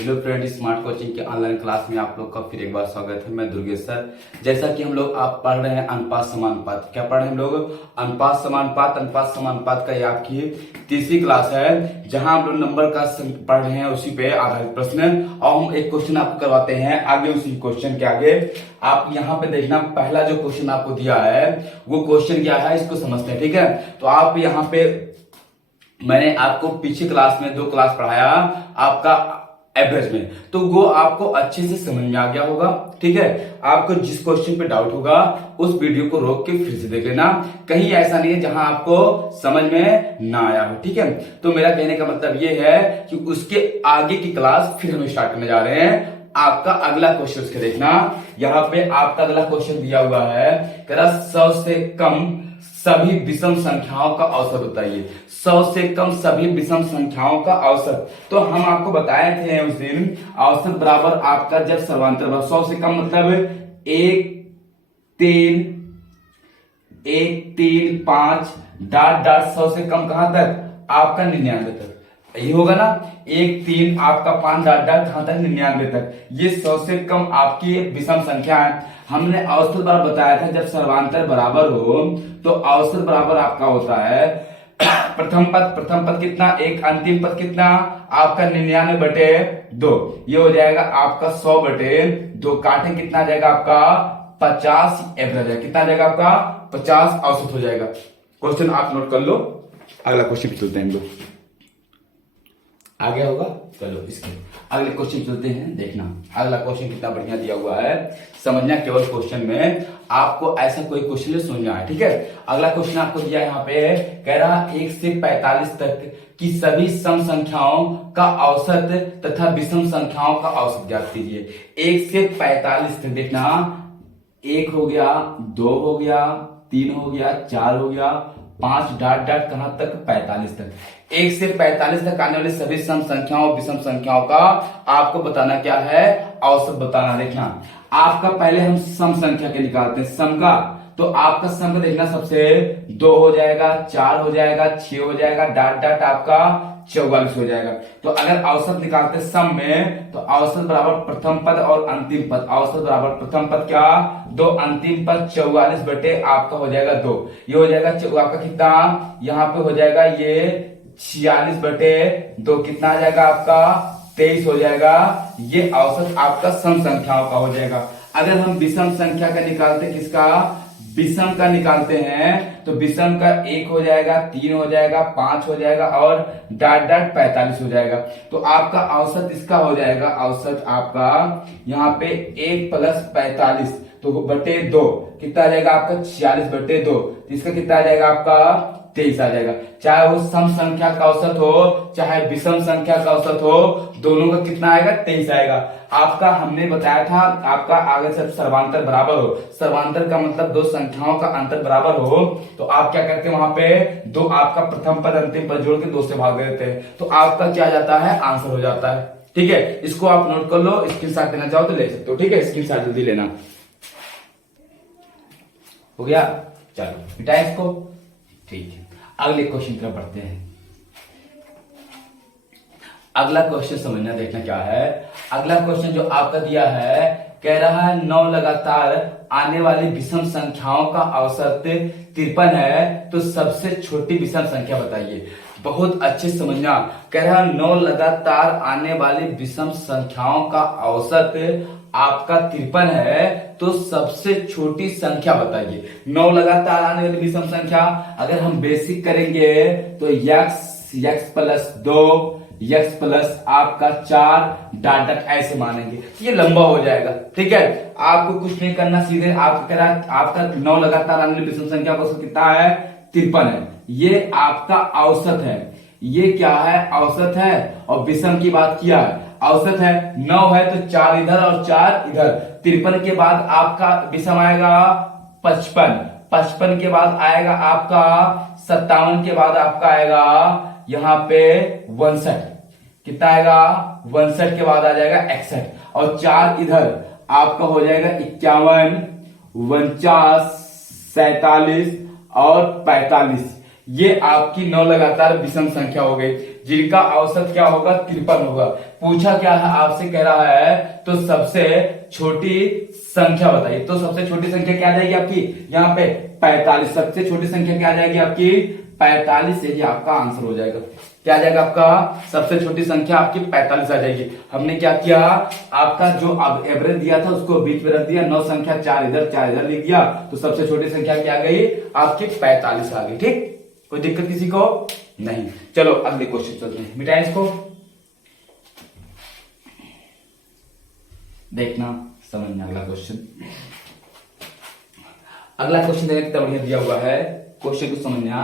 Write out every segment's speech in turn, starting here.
Hello friend, smart coaching के online class में आप लोग का फिर एक बार स्वागत है। मैं दुर्गेश सर। जैसा कि हम लोग आप पढ़ रहे हैं अनुपात समानुपात। क्या पढ़ रहे हैं हम लोग? अनुपात समानुपात। अनुपात समानुपात का ये आपकी तीसरी क्लास है, जहां हम लोग नंबर का पढ़ रहे हैं, उसी पे आधारित प्रश्न। और हम एक क्वेश्चन आपको करवाते हैं आगे। उसी क्वेश्चन के आगे आप यहाँ पे देखना, पहला जो क्वेश्चन आपको दिया है वो क्वेश्चन क्या है, इसको समझते हैं। ठीक है, तो आप यहाँ पे मैंने आपको पीछे क्लास में 2 क्लास पढ़ाया आपका एवरेज में, तो वो आपको अच्छे से समझ में आ गया होगा। ठीक है, आपको जिस क्वेश्चन पे डाउट होगा उस वीडियो को रोक के फिर से देख लेना। कहीं ऐसा नहीं है जहां आपको समझ में ना आया हो। ठीक है, तो मेरा कहने का मतलब ये है कि उसके आगे की क्लास फिर हम स्टार्ट करने जा रहे हैं। आपका अगला क्वेश्चन उसके देखना, यहाँ पे आपका अगला क्वेश्चन दिया हुआ है, कह रहा 100 से कम सभी विषम संख्याओं का औसत बताइए। 100 से कम सभी विषम संख्याओं का औसत। तो हम आपको बताए थे उस दिन, औसत बराबर आपका जब सर्वांतर बराबर 100 से कम मतलब 1 3 5 डॉट डॉट 100 से कम कहां तक? आपका 99 तक। यही होगा ना, 1 3 आपका 5 डॉट डॉट कहां तक? 99 तक। ये 100 से कम आपकी विषम संख्या है। हमने औसत बार बताया था जब सर्वांतर बराबर हो तो औसत बराबर आपका होता है प्रथम पद कितना? 1, अंतिम पद कितना? आपका 99/2। ये हो जाएगा आपका 100/2। काटे कितना आ जाएगा आपका? 50 एवरेज है। कितना आ जाएगा आपका? 50 औसत हो जाएगा। क्वेश्चन आप नोट कर लो। अगला क्वेश्चन पे चलते हैं हम लोग। आ गया होगा? चलो इसके अगले क्वेश्चन चलते हैं। देखना अगला क्वेश्चन कितना बढ़िया दिया हुआ है, समझना केवल क्वेश्चन में। आपको ऐसा कोई क्वेश्चन समझना है। ठीक है, अगला क्वेश्चन आपको दिया यहाँ पे, कह रहा 1 से 45 तक की सभी सम संख्याओं का औसत तथा विषम संख्याओं का औसत ज्ञात कीजिए। 1 से 45 तक देखना, 1 हो गया, 2 हो गया, 3 हो गया, 4 हो गया, 5 डॉट डॉट कहां तक? 45 तक। 1 से 45 तक आने वाली सभी सम संख्याओं विषम संख्याओं का आपको बताना क्या है? औसत बताना। देखना आपका पहले हम सम संख्या के निकालते हैं, सम का। तो आपका सम का देखना, सबसे 2 हो जाएगा, 4 हो जाएगा, 6 हो जाएगा, डॉट डॉट आपका 44 हो जाएगा। तो अगर औसत निकालते सम में, तो औसत बराबर प्रथम पद और अंतिम पद। औसत बराबर प्रथम पद क्या? 2, अंतिम पद 44 बटे आपका हो जाएगा 2। ये हो जाएगा आपका कितना? यहाँ पे हो जाएगा ये 46/2। कितना आ जाएगा आपका? 23 हो जाएगा। ये औसत आपका सम संख्याओं का हो जाएगा। अगर हम विषम संख्या का निकालते, किसका? विषम का निकालते हैं, तो विषम का 1 हो जाएगा, 3 हो जाएगा, 5 हो जाएगा और डॉट डॉट 45 हो जाएगा। तो आपका औसत इसका हो जाएगा, औसत आपका यहाँ पे 1 + 45 तो बटे 2 कितना आ जाएगा आपका? 46/2। इसका कितना आ जाएगा आपका? 23 आ जाएगा। चाहे वो सम संख्या का औसत हो चाहे विषम संख्या का औसत हो, दोनों का कितना आएगा? 23 आएगा। आपका हमने बताया था, आपका आगे से सर्वांतर बराबर हो। सर्वांतर का मतलब 2 संख्याओं का अंतर बराबर हो, तो आप क्या करते हैं? वहां पे 2 आपका प्रथम पद अंतिम पद जोड़ के 2 से भाग देते हैं, तो आपका क्या जाता है? आंसर हो जाता है। ठीक है, इसको आप नोट कर लो। स्क्रीनशॉट लेना चाहो तो ले सकते हो। ठीक है, स्क्रीनशॉट जल्दी लेना। हो गया? चलो बेटा इसको। ठीक है, अगले क्वेश्चन की तरफ बढ़ते हैं। अगला क्वेश्चन समझना, देखना क्या है। अगला क्वेश्चन जो आपका दिया है, कह रहा है 9 लगातार आने वाली विषम संख्याओं का औसत 53 है, तो सबसे छोटी विषम संख्या बताइए। बहुत अच्छे से समझना, कह रहा है 9 लगातार आने वाली विषम संख्याओं का औसत आपका 53 है, तो सबसे छोटी संख्या बताइए। 9 लगातार आने वाली विषम संख्या अगर हम बेसिक करेंगे तो x + 2 x प्लस आपका 4 डॉट डॉट ऐसे मानेंगे, ये लंबा हो जाएगा। ठीक है, आपको कुछ नहीं करना, सीधे आप कह रहा आपका 9 लगातार आने वाली विषम संख्या का औसत कितना है? 53 है। ये आपका औसत है। ये क्या है? औसत है। और विषम की बात किया है, औसत है। 9 है तो 4 इधर और 4 इधर। 53 के बाद आपका विषम आएगा 55। 55 के बाद आएगा आपका 57 के बाद आपका आएगा यहाँ पे 62। कितना आएगा? 62 के बाद आ जाएगा 61 और 4 इधर आपका हो जाएगा 51, 49, 47 और 45। ये आपकी 9 लगातार विषम संख्या हो गई। जिनका औसत क्या होगा 53 होगा। पूछा क्या है आपसे, कह रहा है तो सबसे छोटी संख्या बताइए। तो सबसे छोटी संख्या क्या आ जाएगी आपकी यहाँ पे 45। सबसे छोटी संख्या क्या आ जाएगी आपकी 45। यही आपका आंसर हो जाएगा। क्या आ जाएगा आपका सबसे छोटी संख्या आपकी 45 आ जाएगी। हमने क्या किया, आपका जो अब एवरेज दिया था उसको बीच में रख दिया, 9 संख्या 4 इधर लिख दिया, तो सबसे छोटी संख्या क्या आ गई आपकी 45 आ गई। ठीक, कोई दिक्कत किसी को नहीं। चलो अगले क्वेश्चन चलते हैं, मिटाएं इसको, देखना समझना अगला क्वेश्चन। अगला क्वेश्चन देखने कितना बढ़िया दिया हुआ है, क्वेश्चन को समझना।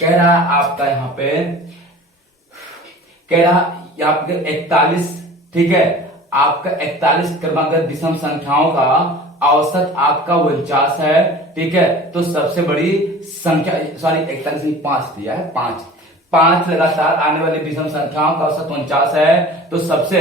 कह रहा है आपका यहाँ पे, कह रहा आपके 41, ठीक है, आपका 41 क्रमांक विषम संख्याओं का औसत आपका 49 है। ठीक है, तो सबसे बड़ी संख्या, सॉरी 41 नहीं 5 दिया है, 5 लगातार आने वाली विषम संख्याओं का औसत 49 है। तो सबसे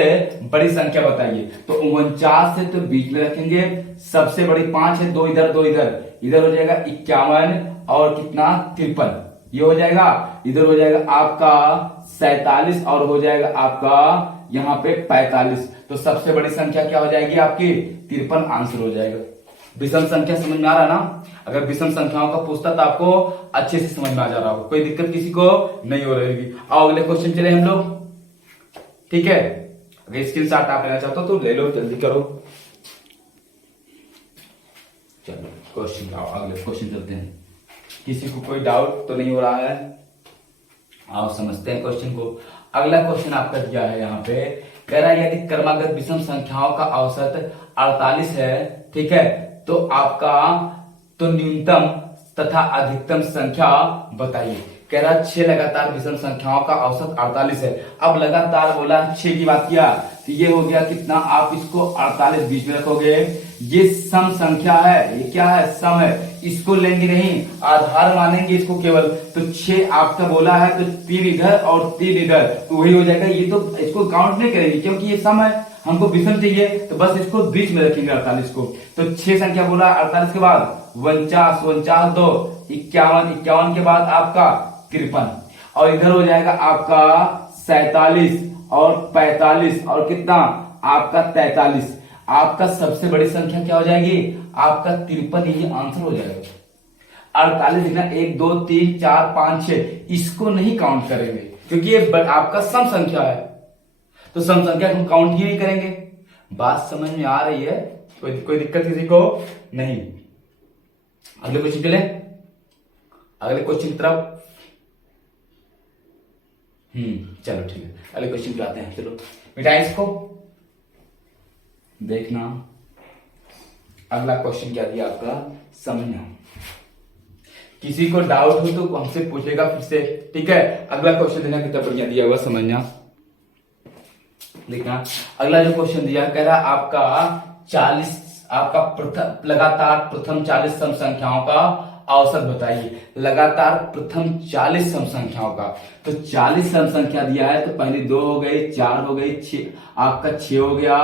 बड़ी संख्या बताइए। तो 49 से तो बीच में रखेंगे, सबसे बड़ी 5 है, 2 इधर 2 इधर, इधर हो जाएगा 51 और कितना 53, ये हो जाएगा। इधर हो जाएगा आपका 47 और हो जाएगा आपका यहाँ पे 45। तो सबसे बड़ी संख्या क्या हो जाएगी आपकी 53 आंसर हो जाएगा। विषम संख्या समझ में आ रहा ना, अगर विषम संख्याओं का पूछता तो आपको अच्छे से समझ में आ जा रहा होगा, कोई दिक्कत किसी को नहीं हो रहेगी। आओ अगले क्वेश्चन चले हम लोग, ठीक है। अगर स्क्रीनशॉट आप लेना चाहते हो तो ले लो, जल्दी करो। चलो क्वेश्चन आओ, अगले क्वेश्चन चलते हैं। किसी को कोई डाउट तो नहीं हो रहा है, आओ समझते हैं क्वेश्चन को। अगला क्वेश्चन आपका दिया है यहाँ पे, कह रहा है यदि क्रमागत विषम संख्याओं का औसत 48 है, ठीक है, तो आपका तो न्यूनतम तथा अधिकतम संख्या बताइए। कह रहा 6 लगातार विषम संख्याओं का औसत 48 है। अब लगातार बोला 6 की बात किया, तो ये हो गया कितना, आप इसको 48 बीच में रखोगे। ये सम संख्या है, ये क्या है सम है, इसको लेंगे नहीं, आधार मानेंगे इसको केवल। तो 6 आपका बोला है तो 3 इधर और 3 इधर, तो वही हो जाएगा। ये तो इसको काउंट नहीं करेंगे क्योंकि ये सम है, हमको विषम चाहिए, तो बस इसको बीच में रखेंगे 48 को। तो 6 संख्या बोला 48 के बाद 49, 49 2 51, 51 के बाद आपका 53 और इधर हो जाएगा आपका 47 और 45 और कितना आपका 43। आपका सबसे बड़ी संख्या क्या हो जाएगी आपका 53, ये आंसर हो जाएगा। 48 लिखना 1 2 3 4 5 6, इसको नहीं काउंट करेंगे क्योंकि ये आपका सम संख्या है, तो सम संख्या को काउंट ही नहीं करेंगे। बात समझ में आ रही है, कोई दिक्कत किसी को नहीं। अगले क्वेश्चन चले, अगले क्वेश्चन की तरफ। चलो ठीक है, अगले क्वेश्चन पे आते हैं। चलो मिटाएं इसको, देखना अगला क्वेश्चन क्या दिया आपका, समझना। किसी को डाउट हो तो हमसे पूछेगा फिर से, ठीक है। अगला क्वेश्चन देना कितना बढ़िया दिया हुआ, समझना। देखना अगला जो क्वेश्चन दिया, कह रहा आपका 40, आपका लगातार प्रथम 40 सम संख्याओं का औसत बताइए। लगातार प्रथम 40 सम संख्याओं का, तो 40 सम संख्या दिया है, तो पहले 2 हो गई, 4 हो गई, 6 आपका 6 हो गया,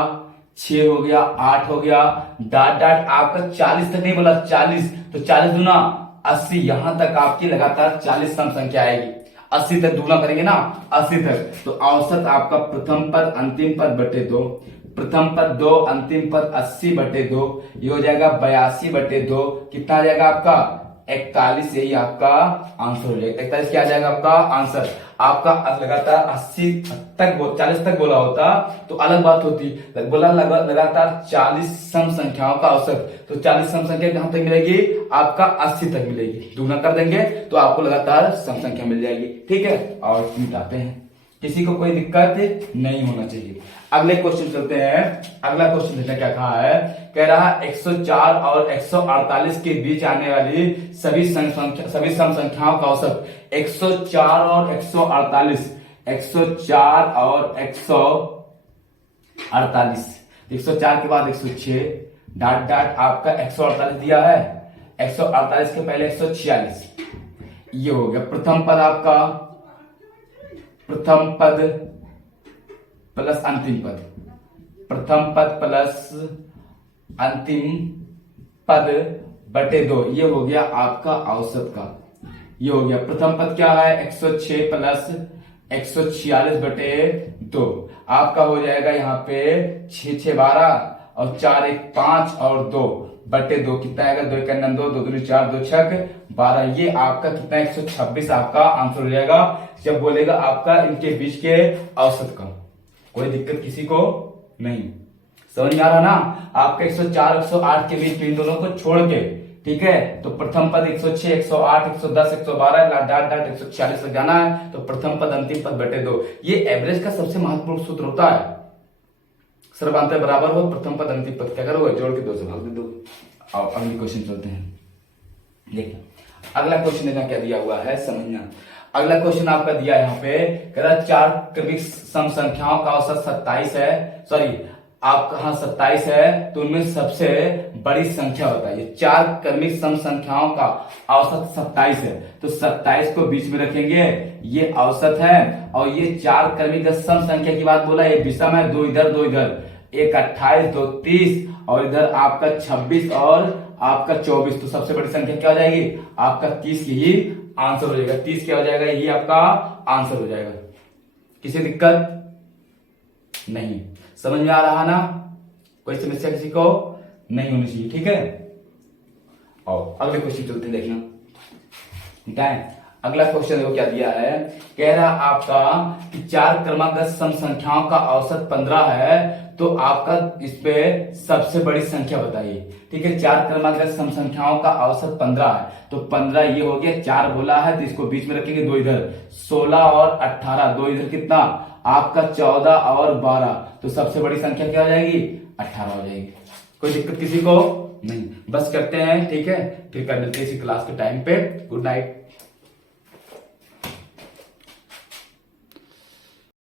6 हो गया, 8 हो गया, डाट डाट आपका 40 तक नहीं बोला, 40, तो 40 दूना 80, यहां तक आपकी लगातार 40 सम संख्या आएगी। 80 तक दूना करेंगे ना, 80 तक, तो औसत आपका प्रथम पद अंतिम पद बटे 2, प्रथम पद 2 अंतिम पद 80 बटे 2, ये हो जाएगा 82 बटे 2, कितना आ जाएगा आपका 41, यही आपका आंसर हो जाएगा। 41 क्या आ जाएगा आपका आंसर। आपका लगातार 80 तक 40 तक बोला होता तो अलग बात होती, बोला लगातार 40 सम संख्याओं का औसत, तो 40 सम संख्या कहां तक मिलेगी आपका 80 तक मिलेगी। दूना कर देंगे तो आपको लगातार सम संख्या मिल जाएगी, ठीक है। और मिटाते हैं, किसी को कोई दिक्कत नहीं होना चाहिए। अगले क्वेश्चन चलते हैं। अगला क्वेश्चन देखना क्या कहा है, कह रहा 104 और 148 के बीच आने वाली सभी सम संख्याओं का औसत। 104 और 148, 104 और 148, 104 के बाद 106, डाट डाट आपका 148 दिया है, 148 के पहले 146, ये हो गया प्रथम पद आपका, प्रथम पद प्लस अंतिम पद, प्रथम पद प्लस अंतिम पद बटे 2, ये हो गया आपका औसत का। ये हो गया प्रथम पद क्या है 106 प्लस 146/2 आपका हो जाएगा यहाँ पे 6 6 12 और 4 1 5 और 2/2 कितना आएगा, 2 1 2 2 2 4 2 6 12, ये आपका कितना 126 आपका आंसर हो जाएगा जब बोलेगा आपका इनके बीच के औसत का। कोई दिक्कत किसी को नहीं, समझ में आ रहा ना। आपका 104 108 के बीच में इन दोनों को छोड़ के, ठीक है, तो प्रथम पद 106 108 110 112 डाट डाट 146 तक जाना है, तो प्रथम पद अंतिम पद बटे 2। ये एवरेज का सबसे महत्वपूर्ण सूत्र होता है, सर्वांतर बराबर हो प्रथम पद अंतिम पद, क्या करोगे, जोड़ के 2 से भाग दे दो। आओ अगले क्वेश्चन चलते हैं। देखिए अगला क्वेश्चन देखना क्या दिया हुआ है, समझना। अगला क्वेश्चन आपका दिया यहाँ पे, कह रहा 4 क्रमिक सम संख्याओं का औसत 27 है, सॉरी आपका हाँ 27 है, तो उनमें सबसे बड़ी संख्या बताइए। 4 क्रमिक सम संख्याओं का औसत 27 है, तो 27 को बीच में रखेंगे, ये औसत है, और ये 4 क्रमिक सम संख्या की बात बोला, ये विषम है, 2 इधर 2 इधर, 1 28 2 30 और इधर आपका 26 और आपका 24, तो सबसे बड़ी संख्या क्या हो जाएगी, आपका 30 की ही आंसर हो जाएगा। 30 क्या हो जाएगा, यही आपका आंसर हो जाएगा। किसी दिक्कत नहीं, समझ में आ रहा ना, कोई समस्या किसी को नहीं होनी चाहिए, ठीक है। और अगले क्वेश्चन चलते हैं, देखना ठीक है। अगला क्वेश्चन देखो क्या दिया है, कह रहा आपका कि 4 क्रमागत सम संख्याओं का औसत 15 है, तो आपका इस पे सबसे बड़ी संख्या बताइए, ठीक है। 4 क्रमागत सम संख्याओं का औसत 15 है, तो 15 ये हो गया, 4 बोला है तो इसको बीच में रखेंगे, 2 इधर 16 और 18, 2 इधर कितना आपका 14 और 12, तो सबसे बड़ी संख्या क्या हो जाएगी, 18 हो जाएगी। कोई दिक्कत किसी को नहीं, बस करते हैं, ठीक है, फिर कर देते हैं इसी क्लास के टाइम पे। Good night.